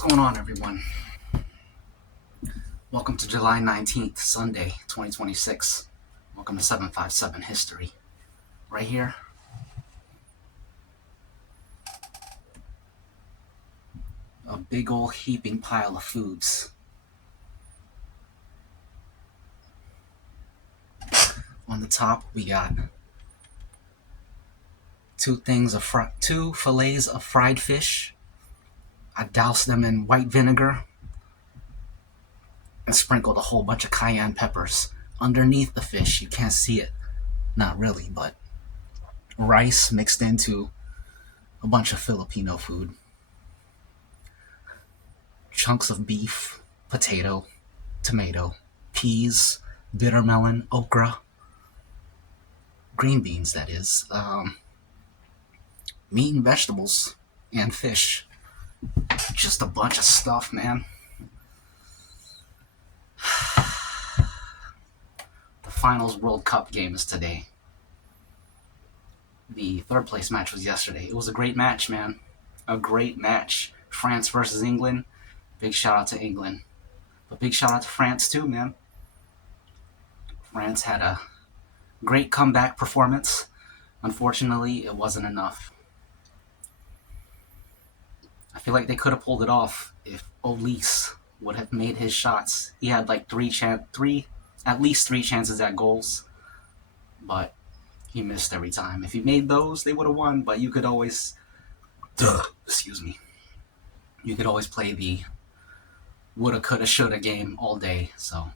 What's going on, everyone? Welcome to July 19th, Sunday, 2026. Welcome to 757 History. Right here, a big old heaping pile of foods. On the top, we got two fillets of fried fish. I doused them in white vinegar and sprinkled a whole bunch of cayenne peppers underneath the fish. You can't see it, not really, but rice mixed into a bunch of Filipino food. Chunks of beef, potato, tomato, peas, bitter melon, okra, green beans, that is, meat and vegetables, and fish. Just a bunch of stuff, man. The finals World Cup game is today. The third place match was yesterday. It was a great match, man. A great match. France versus England. Big shout out to England. But big shout out to France too, man. France had a great comeback performance. Unfortunately, it wasn't enough. I feel like they could have pulled it off if Olise would have made his shots. He had like at least three chances at goals, but he missed every time. If he made those, they would have won. But you could always, you could always play the woulda, coulda, shoulda game all day. So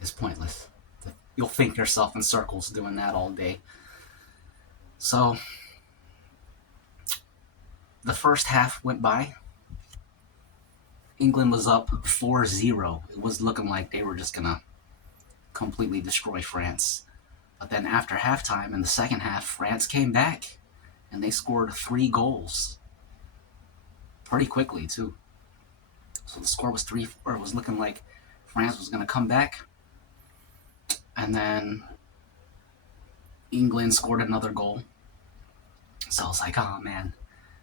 it's pointless. You'll think yourself in circles doing that all day. So the first half went by. England was up 4-0. It was looking like they were just going to completely destroy France. But then after halftime in the second half, France came back and they scored 3 goals. Pretty quickly, too. So the score was 3-4. It was looking like France was going to come back. And then England scored another goal. So I was like, oh man,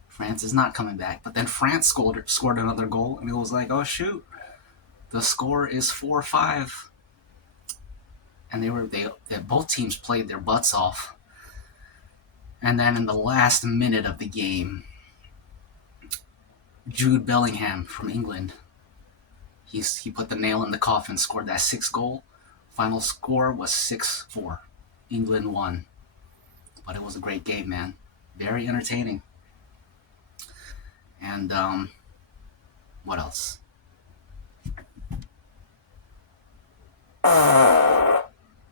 France is not coming back. But then France scored another goal, and it was like, oh shoot, the score is 4-5. And they both teams played their butts off. And then in the last minute of the game, Jude Bellingham from England, he put the nail in the coffin, scored that 6th goal. Final score was 6-4. England won. But it was a great game, man. Very entertaining. And what else?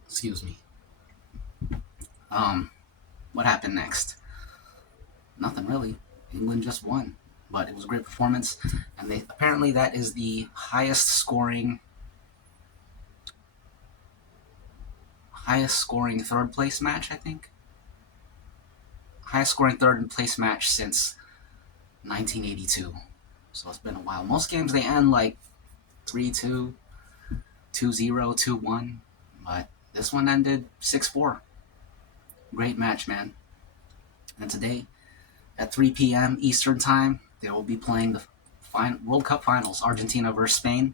Excuse me. What happened next? Nothing really. England just won. But it was a great performance. And apparently that is the highest scoring third place match, I think. Highest scoring third place match since 1982. So it's been a while. Most games they end like 3-2, 2-0, 2-1. But this one ended 6-4. Great match, man. And today, at 3 p.m. Eastern Time, they will be playing the World Cup Finals, Argentina versus Spain.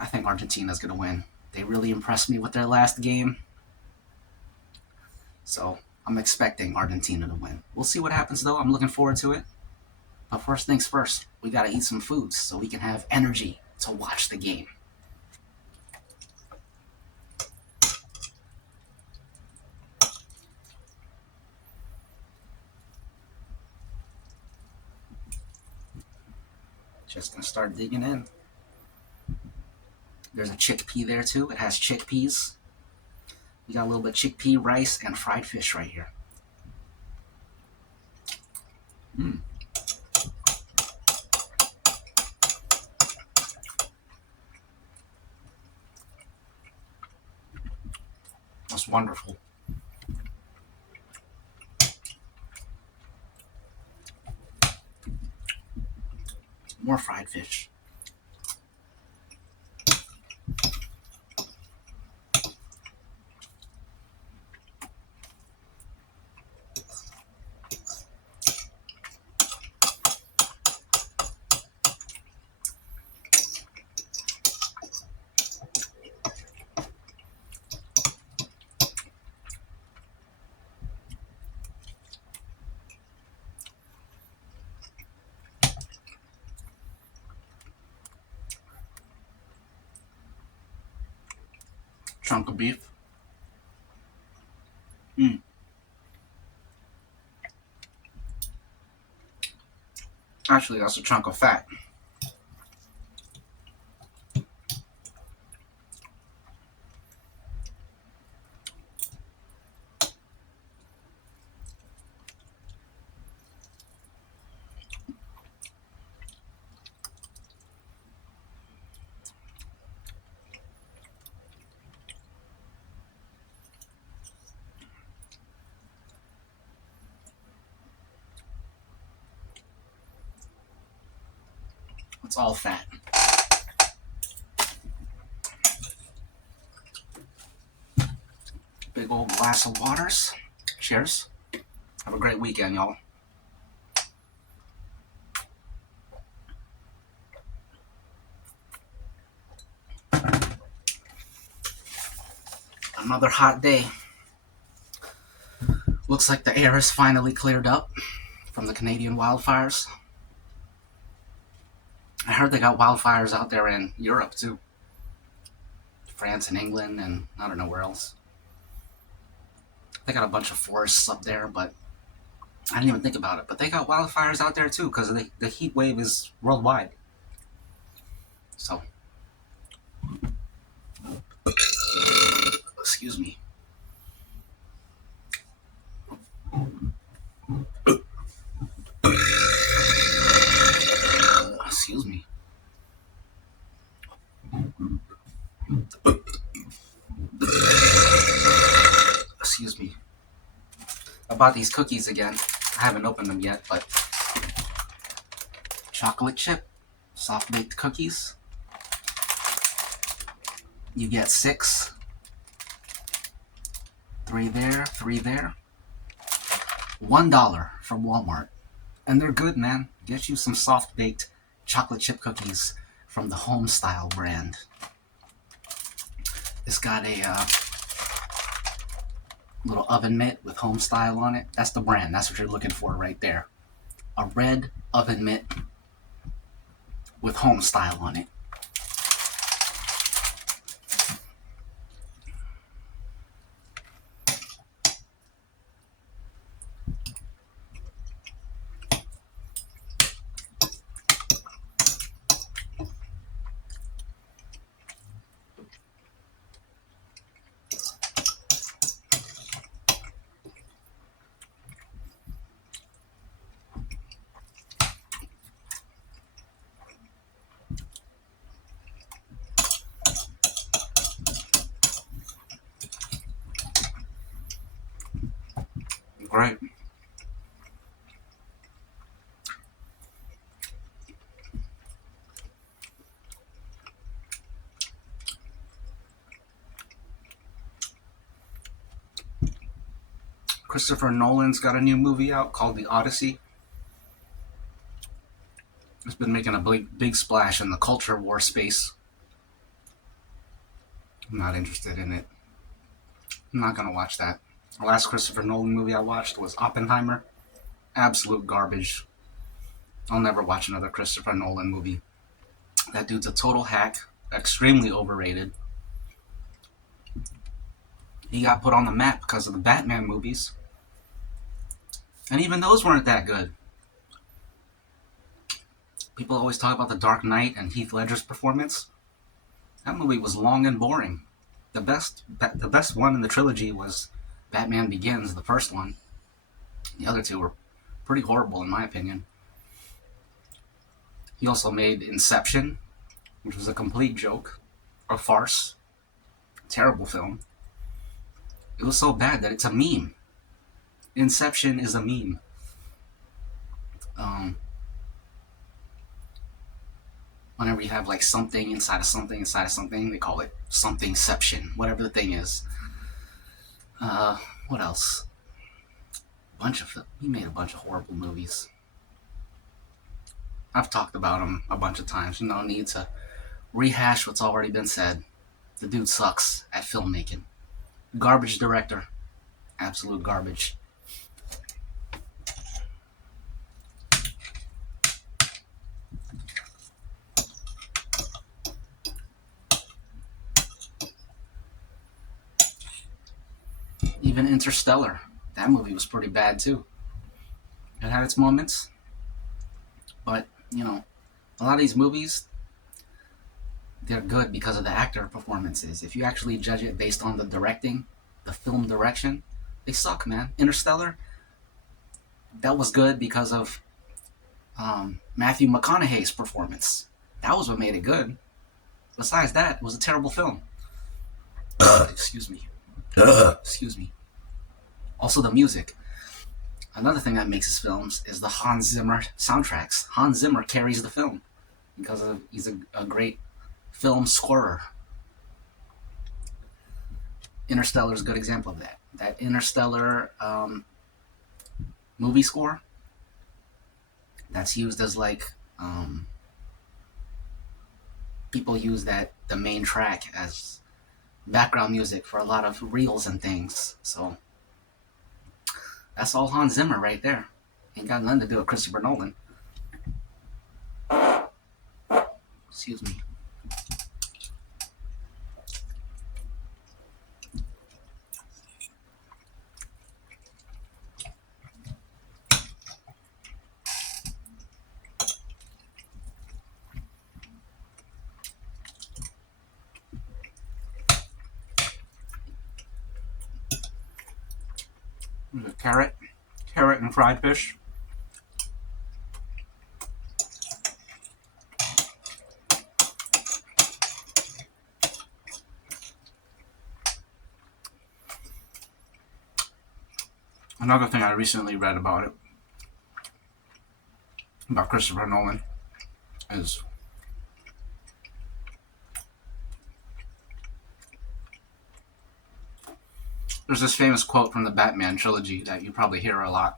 I think Argentina's going to win. They really impressed me with their last game. So I'm expecting Argentina to win. We'll see what happens, though. I'm looking forward to it. But first things first, we got to eat some foods so we can have energy to watch the game. Just going to start digging in. There's a chickpea there, too. It has chickpeas. We got a little bit of chickpea, rice, and fried fish right here. That's wonderful. More fried fish. chunk of beef. Mm. Actually, that's a chunk of fat. It's all fat. Big old glass of waters. Cheers. Have a great weekend, y'all. Another hot day. Looks like the air has finally cleared up from the Canadian wildfires. I heard they got wildfires out there in Europe too. France and England and I don't know where else. They got a bunch of forests up there, but I didn't even think about it. But they got wildfires out there too because the heat wave is worldwide. So, excuse me. Excuse me. Excuse me. I bought these cookies again. I haven't opened them yet, but chocolate chip, soft baked cookies. You get 6. 3 there, 3 there. $1 from Walmart. And they're good, man. Get you some soft baked chocolate chip cookies from the Homestyle brand. It's got a little oven mitt with Homestyle on it. That's the brand. That's what you're looking for right there. A red oven mitt with Homestyle on it. Great. Christopher Nolan's got a new movie out called The Odyssey. It's been making a big splash in the culture war space. I'm not interested in it. I'm not going to watch that. The last Christopher Nolan movie I watched was Oppenheimer. Absolute garbage. I'll never watch another Christopher Nolan movie. That dude's a total hack. Extremely overrated. He got put on the map because of the Batman movies. And even those weren't that good. People always talk about The Dark Knight and Heath Ledger's performance. That movie was long and boring. The best one in the trilogy was Batman Begins, the first one. The other two were pretty horrible in my opinion. He also made Inception, which was a complete joke, a farce, terrible film. It was so bad that it's a meme. Inception is a meme. Whenever you have like something inside of something inside of something, they call it somethingception, whatever the thing is. What else? He made a bunch of horrible movies. I've talked about him a bunch of times. No need to rehash what's already been said. The dude sucks at filmmaking. Garbage director. Absolute garbage. Even Interstellar, that movie was pretty bad too. It had its moments, but a lot of these movies, they're good because of the actor performances. If you actually judge it based on the directing, the film direction, they suck, man. Interstellar, that was good because of Matthew McConaughey's performance. That was what made it good. Besides that, it was a terrible film. Excuse me. Excuse me. Also, the music. Another thing that makes his films is the Hans Zimmer soundtracks. Hans Zimmer carries the film because he's a great film scorer. Interstellar is a good example of that. That Interstellar movie score, that's used as like people use that the main track as background music for a lot of reels and things. So that's all Hans Zimmer right there. Ain't got nothing to do with Christopher Nolan. Excuse me. Carrot and fried fish. Another thing I recently read about Christopher Nolan, is there's this famous quote from the Batman trilogy that you probably hear a lot.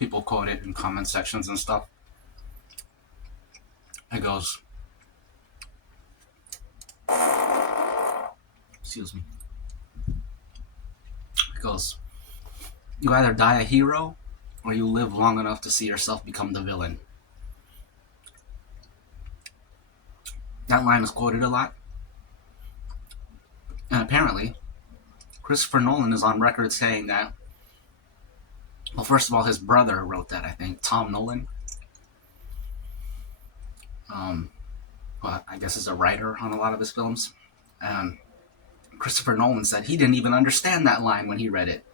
People quote it in comment sections and stuff. It goes, excuse me. It goes, you either die a hero or you live long enough to see yourself become the villain. That line is quoted a lot. And apparently, Christopher Nolan is on record saying that, well, first of all, his brother wrote that, I think, Tom Nolan. Well, I guess is a writer on a lot of his films. Christopher Nolan said he didn't even understand that line when he read it.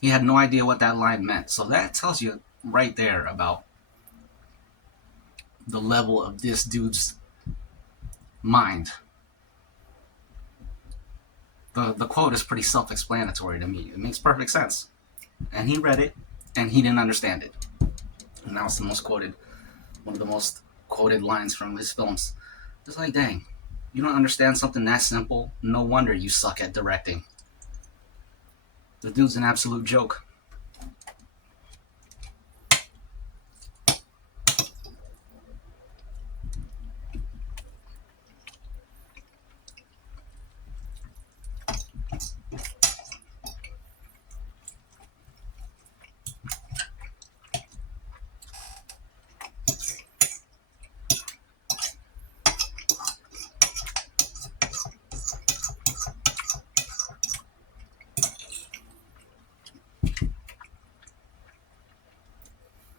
He had no idea what that line meant. So that tells you right there about the level of this dude's mind. The quote is pretty self-explanatory to me. It makes perfect sense. And he read it, and he didn't understand it. And that was one of the most quoted lines from his films. It's like, dang, you don't understand something that simple? No wonder you suck at directing. The dude's an absolute joke.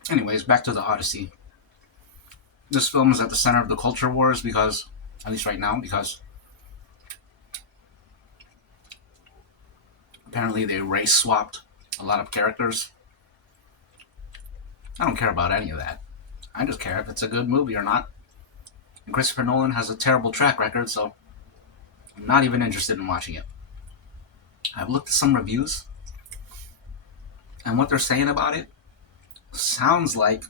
Anyways, back to the Odyssey. This film is at the center of the culture wars because, at least right now, because apparently they race swapped a lot of characters. I don't care about any of that. I just care if it's a good movie or not. And Christopher Nolan has a terrible track record, so I'm not even interested in watching it. I've looked at some reviews, and what they're saying about it sounds like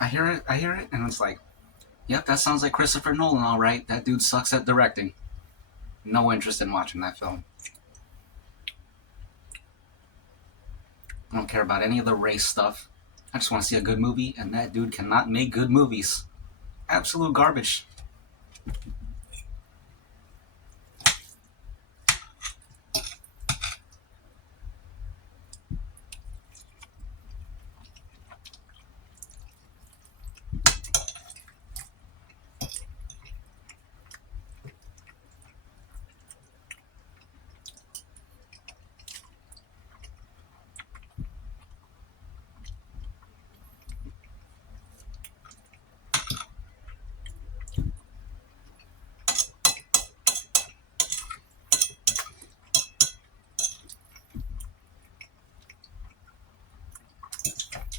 I hear it, and it's like, yep, that sounds like Christopher Nolan, all right. That dude sucks at directing. No interest in watching that film. I don't care about any of the race stuff. I just want to see a good movie, and that dude cannot make good movies. Absolute garbage.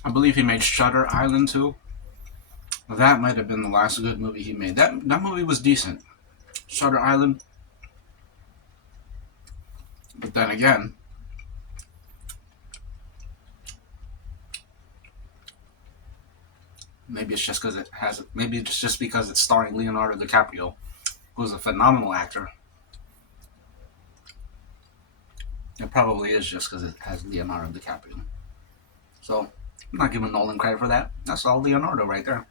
I believe he made Shutter Island too. That might have been the last good movie he made. That movie was decent. Shutter Island. But then again, maybe it's just because it has. Maybe it's just because it's starring Leonardo DiCaprio, who's a phenomenal actor. It probably is just because it has Leonardo DiCaprio. So I'm not giving Nolan credit for that. That's all Leonardo right there.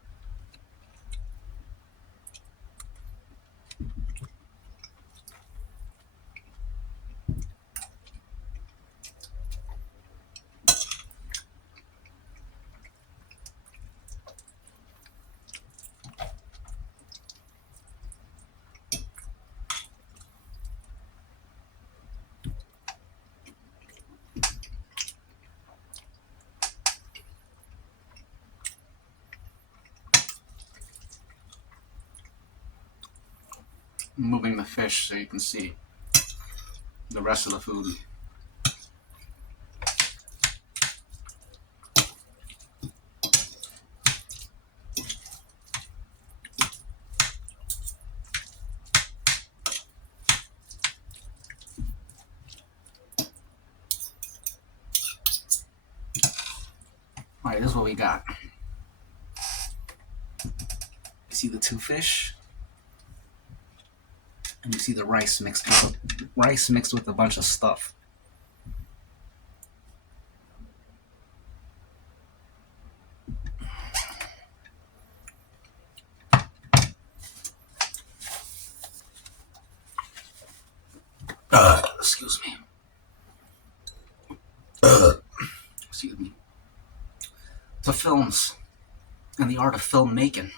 I'm moving the fish so you can see the rest of the food. Alright, this is what we got. You see the two fish? And you see the rice mixed with a bunch of stuff. Excuse me. Excuse me. To films and the art of filmmaking.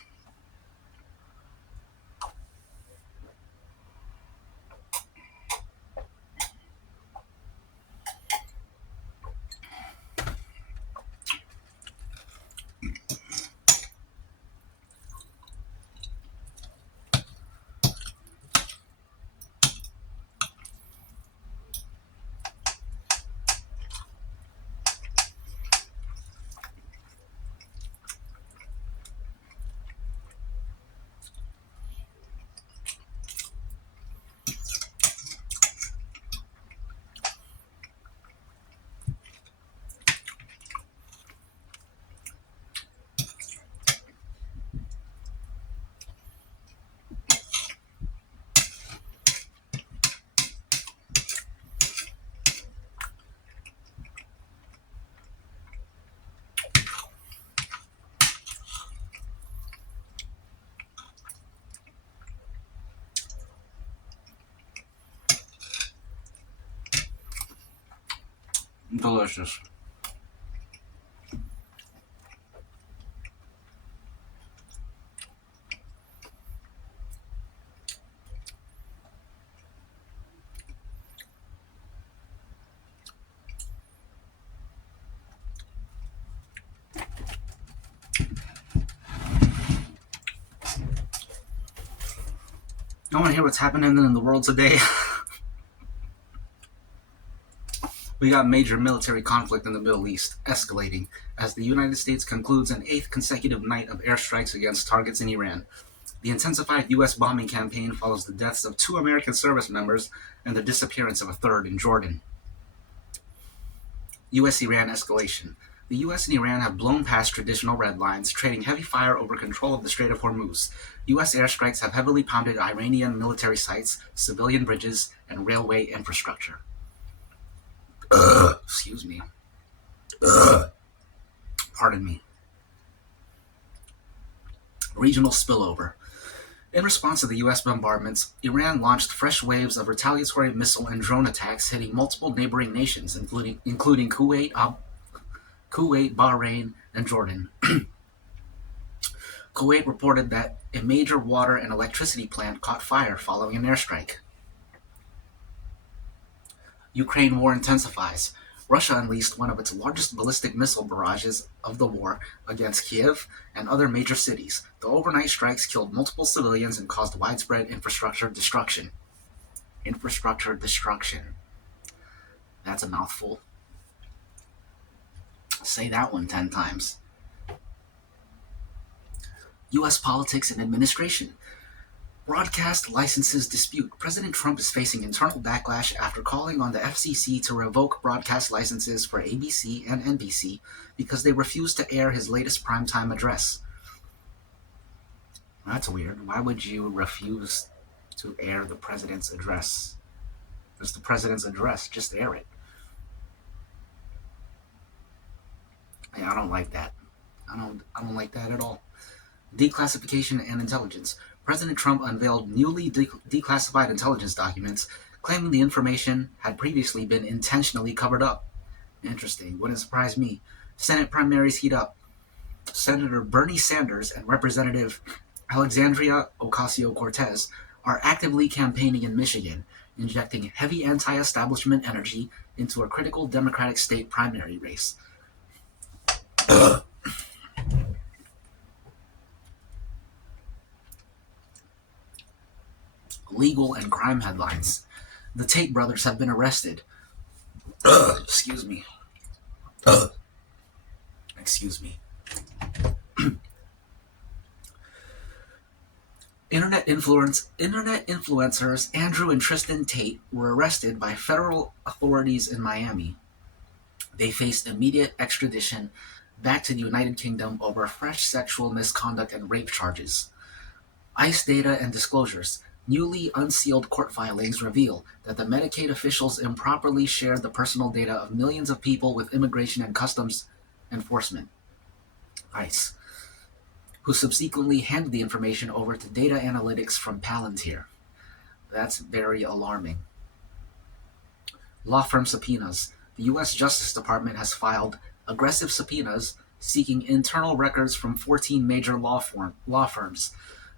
Delicious. You want to hear what's happening in the world today? We got major military conflict in the Middle East, escalating, as the United States concludes an 8th consecutive night of airstrikes against targets in Iran. The intensified U.S. bombing campaign follows the deaths of 2 American service members and the disappearance of a third in Jordan. U.S.-Iran escalation. The U.S. and Iran have blown past traditional red lines, trading heavy fire over control of the Strait of Hormuz. U.S. airstrikes have heavily pounded Iranian military sites, civilian bridges, and railway infrastructure. Excuse me. Pardon me. Regional spillover. In response to the U.S. bombardments, Iran launched fresh waves of retaliatory missile and drone attacks hitting multiple neighboring nations, including Kuwait, Bahrain, and Jordan. Kuwait reported that a major water and electricity plant caught fire following an airstrike. Ukraine war intensifies. Russia unleashed one of its largest ballistic missile barrages of the war against Kiev and other major cities. The overnight strikes killed multiple civilians and caused widespread infrastructure destruction. Infrastructure destruction. That's a mouthful. Say that one 10 times. U.S. politics and administration. Broadcast licenses dispute. President Trump is facing internal backlash after calling on the FCC to revoke broadcast licenses for ABC and NBC because they refused to air his latest primetime address. That's weird. Why would you refuse to air the president's address? It's the president's address. Just air it. Yeah, I don't like that. I don't like that at all. Declassification and intelligence. President Trump unveiled newly declassified intelligence documents, claiming the information had previously been intentionally covered up. Interesting. Wouldn't surprise me. Senate primaries heat up. Senator Bernie Sanders and Representative Alexandria Ocasio-Cortez are actively campaigning in Michigan, injecting heavy anti-establishment energy into a critical Democratic state primary race. Legal and crime headlines. The Tate brothers have been arrested. Excuse me. Excuse me. Internet influencers Andrew and Tristan Tate were arrested by federal authorities in Miami. They faced immediate extradition back to the United Kingdom over fresh sexual misconduct and rape charges. ICE data and disclosures. Newly unsealed court filings reveal that the Medicaid officials improperly shared the personal data of millions of people with Immigration and Customs Enforcement, ICE, who subsequently handed the information over to data analytics from Palantir. That's very alarming. Law firm subpoenas. The U.S. Justice Department has filed aggressive subpoenas seeking internal records from 14 major law firms.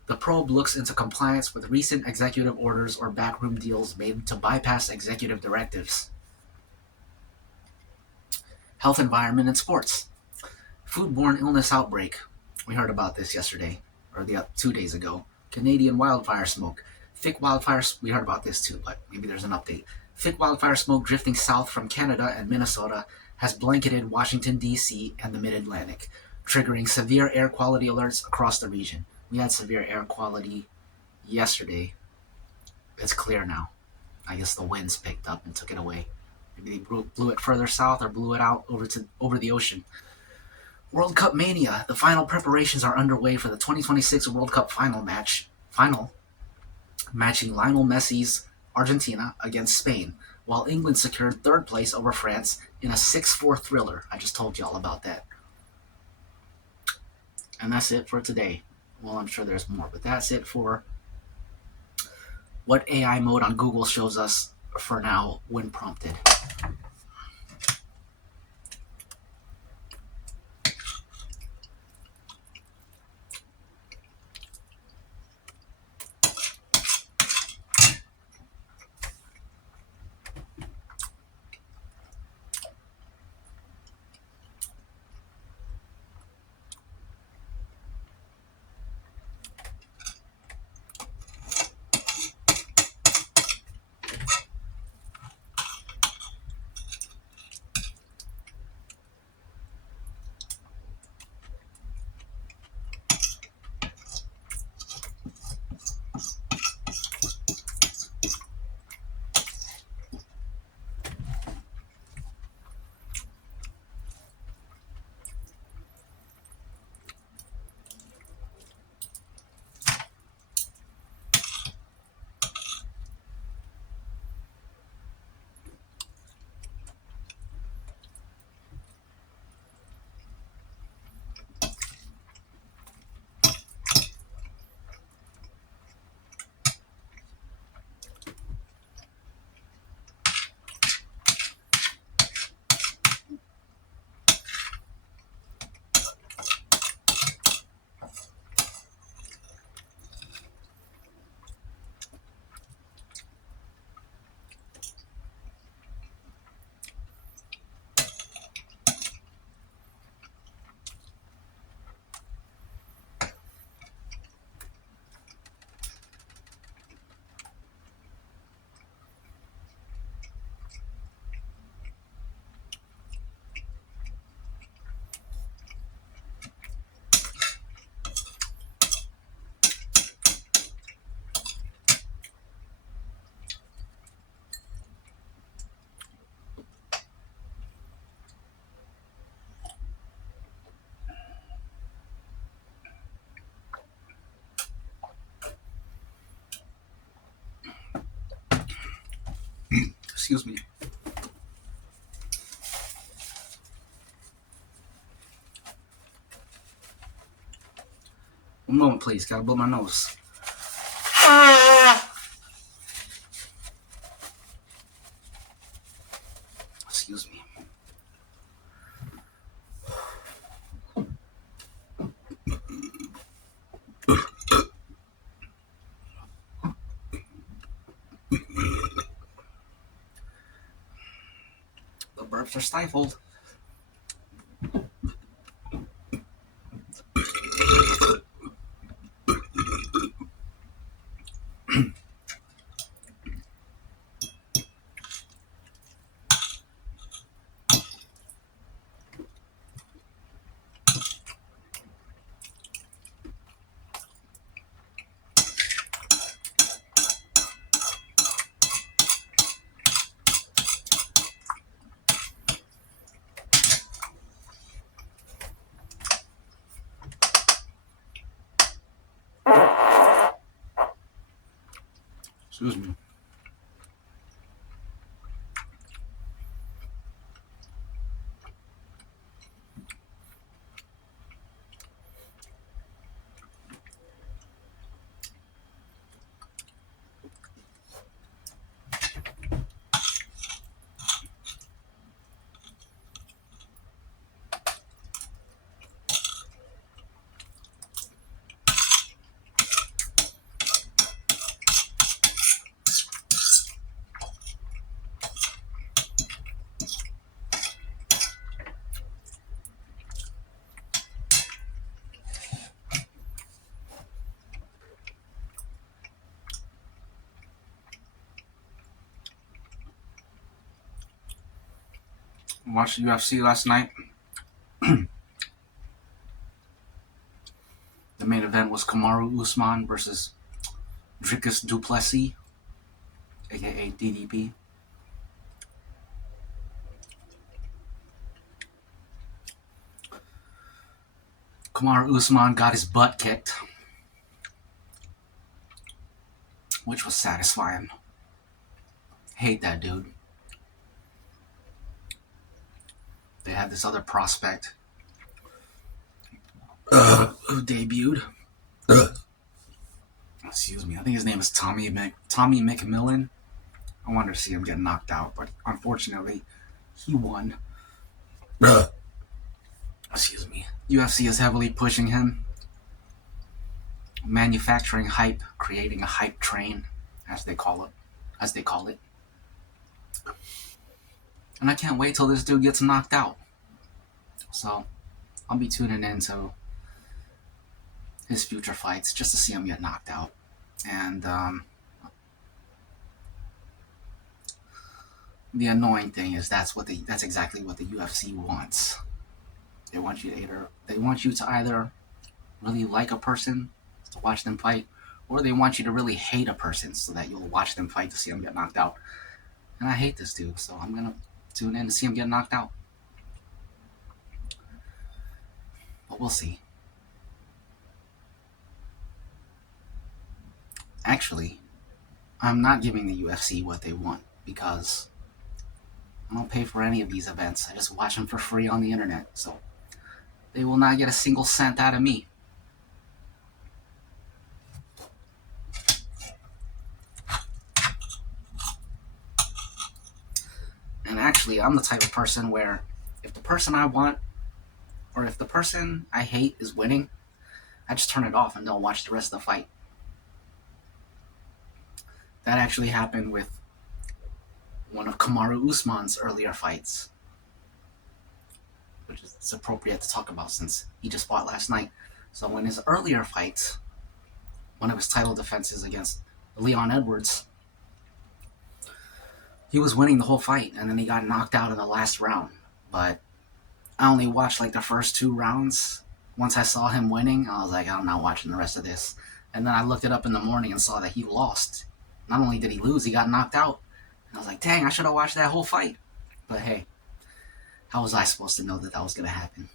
The probe looks into compliance with recent executive orders or backroom deals made to bypass executive directives. Health, environment, and sports. Foodborne illness outbreak. We heard about this yesterday, or 2 days ago. Canadian wildfire smoke. Thick wildfire, we heard about this too, but maybe there's an update. Thick wildfire smoke drifting south from Canada and Minnesota has blanketed Washington, D.C. and the Mid-Atlantic, triggering severe air quality alerts across the region. We had severe air quality yesterday. It's clear now. I guess the winds picked up and took it away. Maybe they blew it further south or blew it out over the ocean. World Cup mania. The final preparations are underway for the 2026 World Cup final matching Lionel Messi's Argentina against Spain, while England secured third place over France in a 6-4 thriller. I just told you all about that. And that's it for today. Well, I'm sure there's more, but that's it for what AI mode on Google shows us for now when prompted. Excuse me. One moment, please. Gotta blow my nose. Excuse me. The burps are stifled. Excuse me. Watched UFC last night. The main event was Kamaru Usman versus Dricus du Plessis, aka DDP. Kamaru Usman got his butt kicked, which was satisfying. Hate that dude. They had this other prospect who debuted. Excuse me. I think his name is Tommy McMillan. I wanted to see him get knocked out, but unfortunately, he won. Excuse me. UFC is heavily pushing him, manufacturing hype, creating a hype train, as they call it. And I can't wait till this dude gets knocked out. So I'll be tuning into his future fights just to see him get knocked out. And the annoying thing is that's exactly what the UFC wants. They want you to either really like a person to watch them fight, or they want you to really hate a person so that you'll watch them fight to see them get knocked out. And I hate this dude, so I'm gonna tune in to see him get knocked out. But we'll see. Actually, I'm not giving the UFC what they want because I don't pay for any of these events. I just watch them for free on the internet, so they will not get a single cent out of me. And actually, I'm the type of person where if the person I want or if the person I hate is winning, I just turn it off and don't watch the rest of the fight. That actually happened with one of Kamaru Usman's earlier fights, which is appropriate to talk about since he just fought last night. So in his earlier fights, one of his title defenses against Leon Edwards, he was winning the whole fight, and then he got knocked out in the last round. But I only watched like the first 2 rounds. Once I saw him winning, I was like, I'm not watching the rest of this. And then I looked it up in the morning and saw that he lost. Not only did he lose, he got knocked out. And I was like, dang, I should have watched that whole fight. But hey, how was I supposed to know that was going to happen?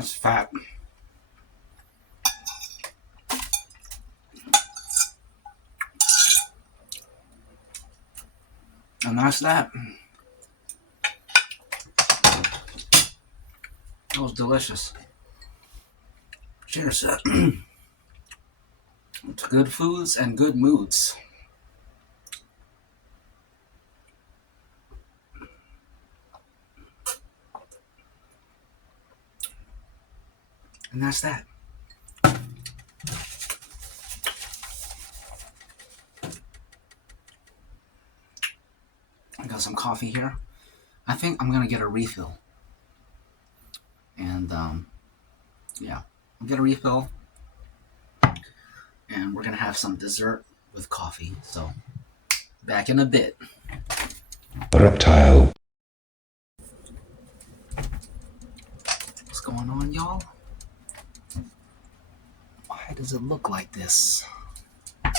That's fat. And that's that. It was delicious. Cheers. To good foods and good moods. And that's that. I got some coffee here. I think I'm gonna get a refill. And yeah, I'll get a refill. And we're gonna have some dessert with coffee. So back in a bit. Reptile. What's going on, y'all? Why does it look like this? I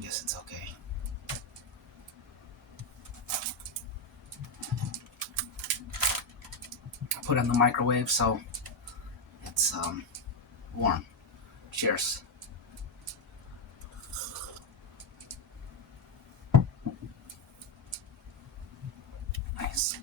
guess it's okay. I put it in the microwave so it's warm. Cheers. Nice.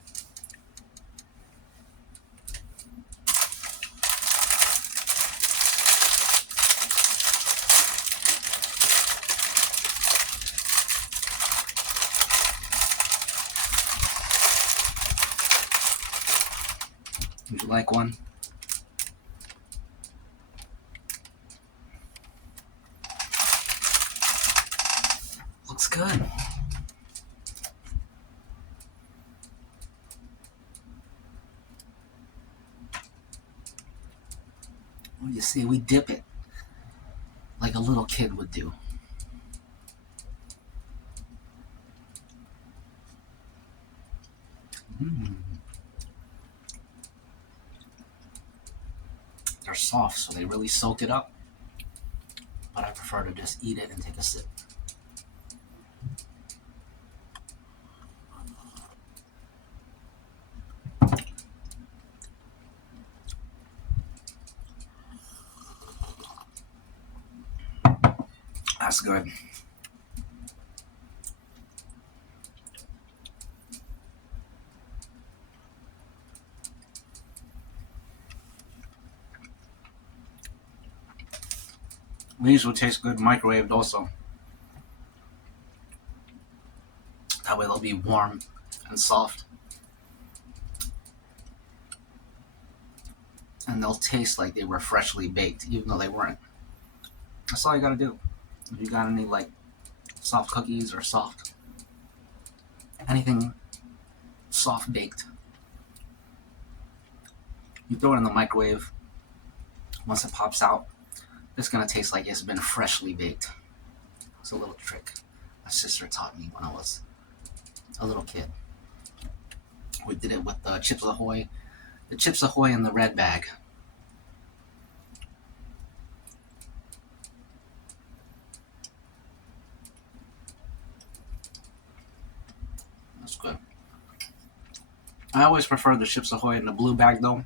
Would you like one? Looks good. Well, you see, we dip it like a little kid would do. They're soft, so they really soak it up. But I prefer to just eat it and take a sip. That's good. These will taste good microwaved also. That way they'll be warm and soft. And they'll taste like they were freshly baked, even though they weren't. That's all you gotta do. If you got any like soft cookies or soft anything soft baked, you throw it in the microwave. Once it pops out, it's gonna taste like it's been freshly baked. It's a little trick my sister taught me when I was a little kid. We did it with Chips Ahoy. The Chips Ahoy in the red bag. That's good. I always prefer the Chips Ahoy in the blue bag though.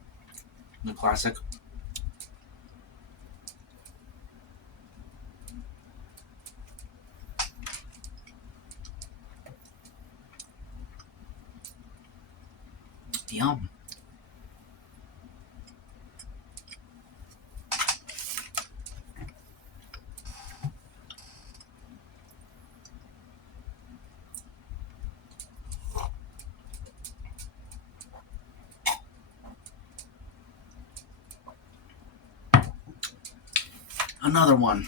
The classic. Yum. Another one.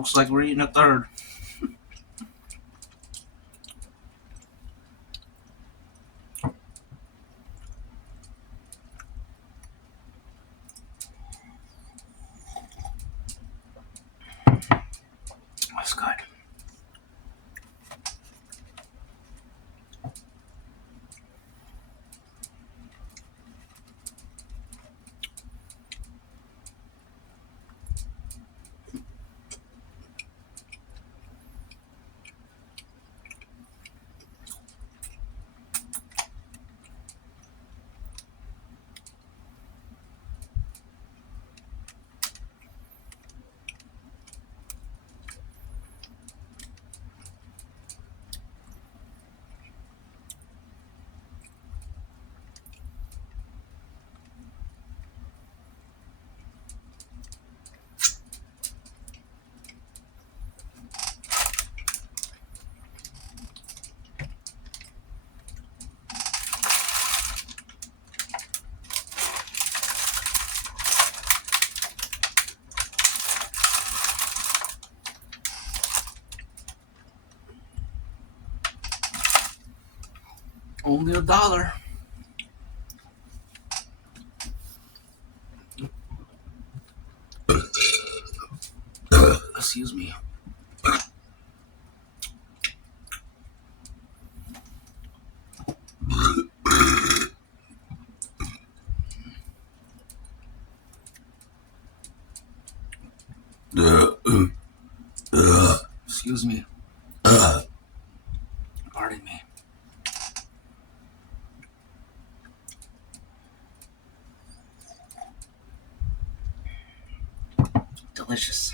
Looks like we're eating a third. That's good. Only $1. Excuse me. Excuse me. Pardon me. Delicious.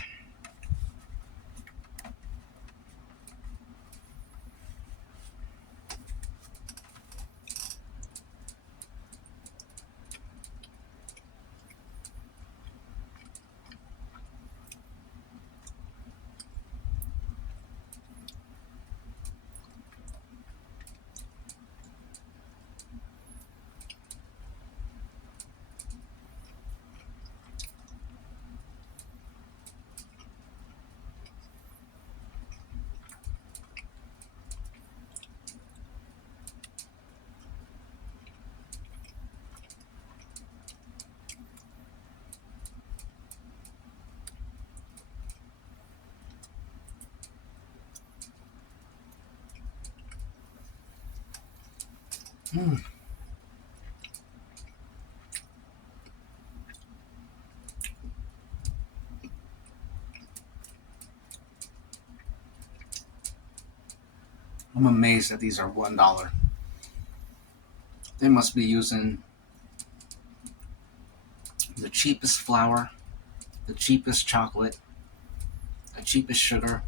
I'm amazed that these are $1. They must be using the cheapest flour, the cheapest chocolate, the cheapest sugar,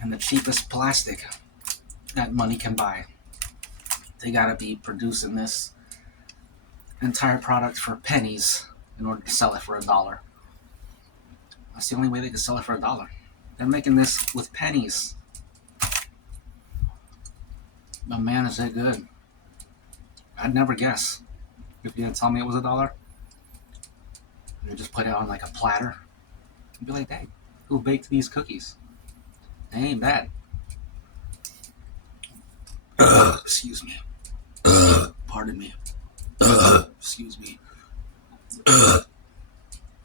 and the cheapest plastic that money can buy. They gotta be producing this entire product for pennies in order to sell it for $1. That's the only way they can sell it for $1. They're making this with pennies. But man, is it good. I'd never guess if you didn't tell me it was $1. You just put it on like a platter. You'd be like, dang, who baked these cookies? They ain't bad. Excuse me. Pardon me. Excuse me.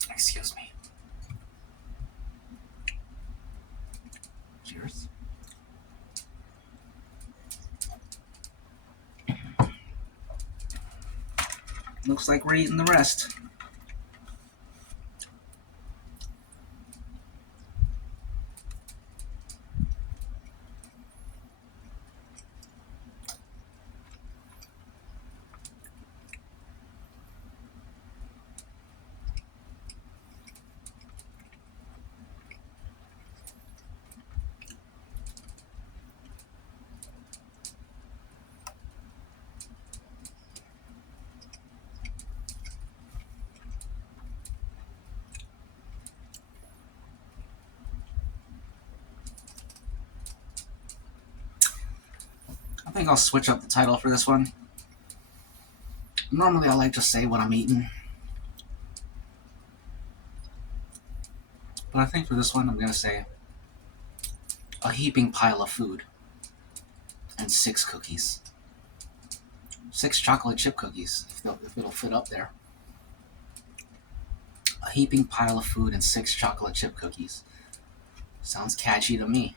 Excuse me. Cheers. Looks like we're eating the rest. I think I'll switch up the title for this one. Normally I like to say what I'm eating, But I think for this one, I'm gonna say a heaping pile of food and 6 cookies. 6 chocolate chip cookies, if it'll fit up there. A heaping pile of food and 6 chocolate chip cookies. Sounds catchy to me.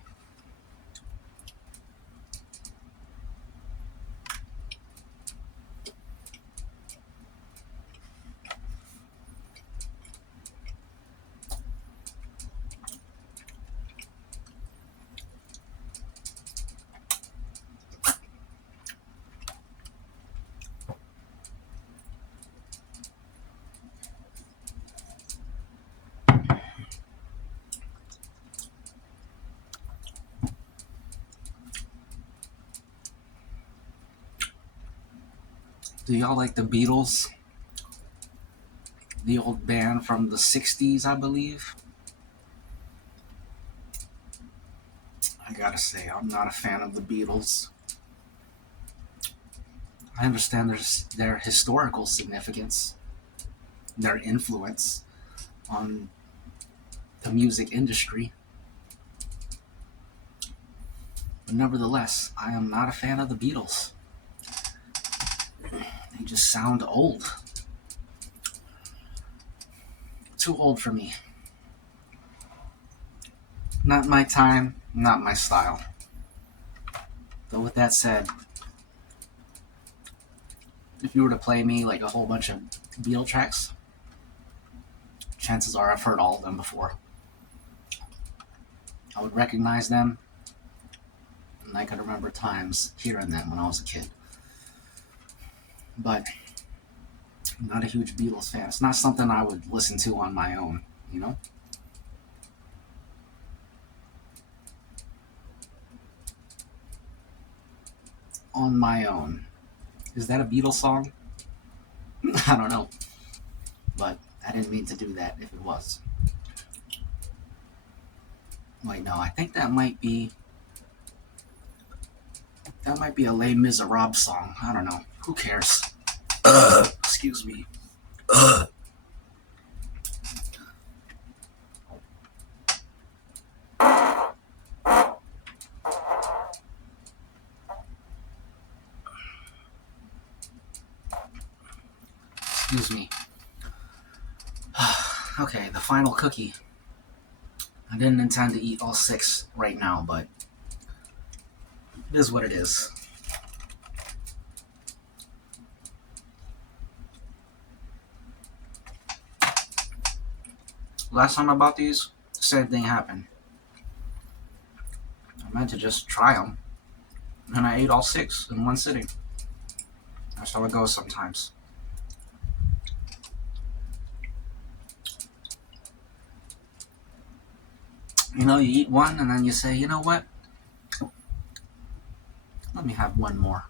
Do y'all like the Beatles? The old band from the 60s, I believe. I gotta say, I'm not a fan of the Beatles. I understand their historical significance, their influence on the music industry. But nevertheless, I am not a fan of the Beatles. They just sound old. Too old for me. Not my time, not my style. Though with that said, if you were to play me like a whole bunch of Beatle tracks, chances are I've heard all of them before. I would recognize them, and I could remember times hearing them when I was a kid. But I'm not a huge Beatles fan. It's not something I would listen to on my own, you know? On my own. Is that a Beatles song? I don't know. But I didn't mean to do that if it was. Wait, no, I think that might be a Les Miserables song. I don't know. Who cares? Excuse me. Excuse me. Okay, the final cookie. I didn't intend to eat all 6 right now, but it is what it is. Last time I bought these, the same thing happened. I meant to just try them, and I ate all 6 in one sitting. That's how it goes sometimes. You know, you eat one, and then you say, you know what? Let me have one more.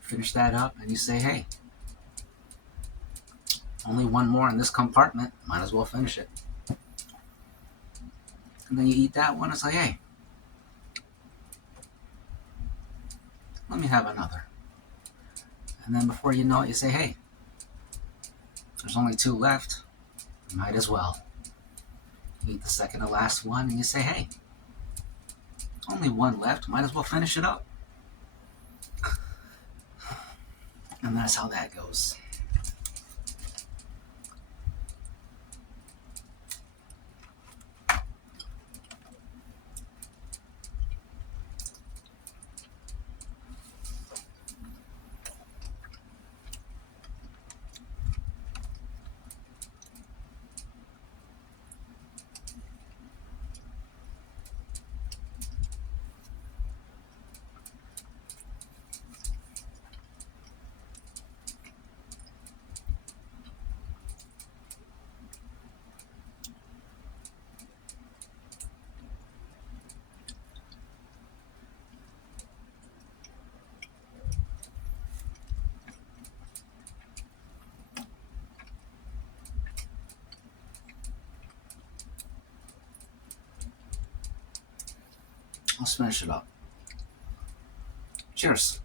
Finish that up, and you say, hey, only one more in this compartment. Might as well finish it. And then you eat that one, it's like, hey, let me have another. And then before you know it, you say, hey, there's only 2 left. Might as well. You eat the second to last one, and you say, hey, only 1 left. Might as well finish it up. And that's how that goes. Let's finish it up. Cheers.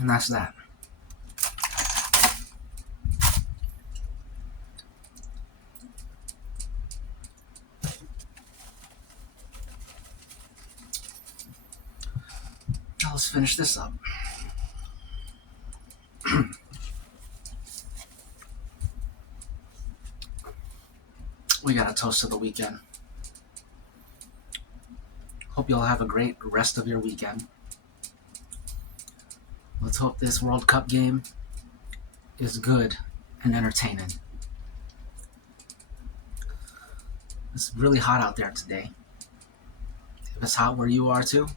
And that's that. Now let's finish this up. We got a toast to the weekend. Hope y'all have a great rest of your weekend. Let's hope this World Cup game is good and entertaining. It's really hot out there today. If it's hot where you are too,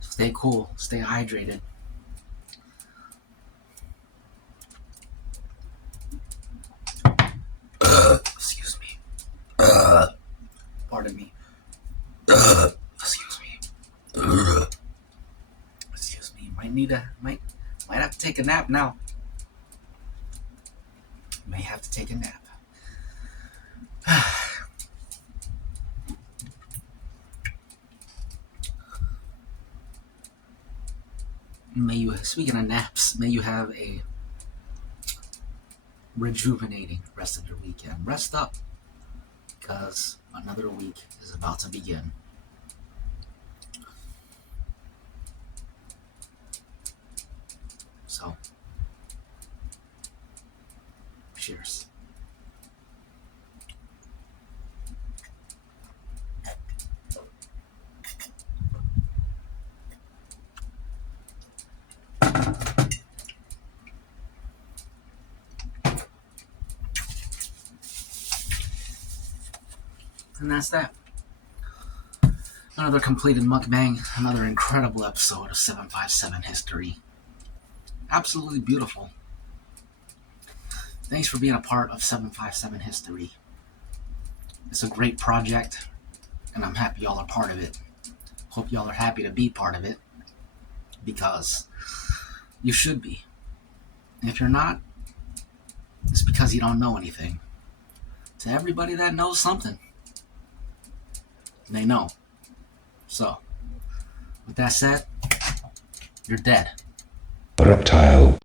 stay cool, stay hydrated. Excuse me. Pardon me. Excuse me. Excuse me. Might have to take a nap now. May have to take a nap. Speaking of naps, may you have a rejuvenating rest of your weekend. Rest up, because another week is about to begin. So, cheers. And that's that. Another completed mukbang, another incredible episode of 757 history. Absolutely beautiful. Thanks for being a part of 757 history. It's a great project, and I'm happy y'all are part of it. Hope y'all are happy to be part of it, because you should be. And if you're not, it's because you don't know anything. To everybody that knows something, they know. So, with that said, you're dead. Reptile.